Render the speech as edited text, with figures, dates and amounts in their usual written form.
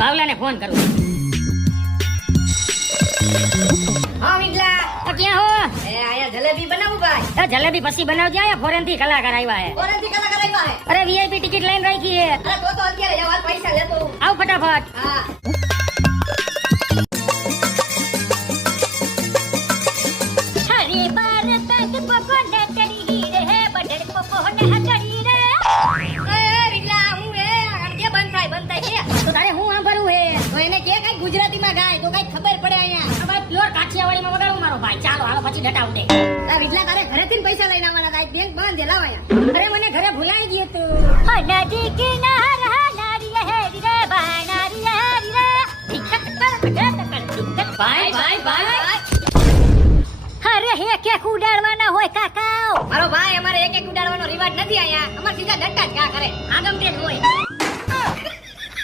ભાવલાને phone કરું. હા વિડલા, ક્યાં હો? આયા જલેબી બનાવું ભાઈ. જલેબી પછી બનાવજે. આયા ફોરેન થી કલાકાર આવ્યા હે. ફોરેનથી કલાકાર આવ્યા હે. અરે વીઆઈપી ટિકિટ લઈને રાખી હે. અરે તો અત્યારે જવા પૈસા લેતો. આવ ફટાફટ. હા. હરે ભારત પપોને ચડી રે બડર પપોને હચડી રે. એ વિડલા હું અડધે બંધ થાય છે. તો તારે હું સાંભળવું હે? તો એને કે કઈ ગુજરાતીમાં ગાય તો કઈ ખબર પડે અહીંયા. આ ભાઈ પ્યોર કાઠિયાવાડીમાં વગાડું મારો ભાઈ. ચાલો હાલો પછી ડટા ઉડે. આ વિડલા તારે ઘરેથી પૈસા લઈને આવવાના હતા. બેંક બંધ લાવ અહીંયા. અરે મને ઘરે ભૂલાઈ ગયું તું. નદી કિનાર નારી હેરી રે ભાઈ નારી હેરી રે. ભાઈ ભાઈ ભાઈ. અરે હે કે ઉડાડવાના હોય કાકા. મારો ભાઈ અમારે એક ઉડાડવાનો રિવાજ નથી અહીંયા. અમાર સીધા ડટ્ટા જ કા કરે. આગમ તે હોય.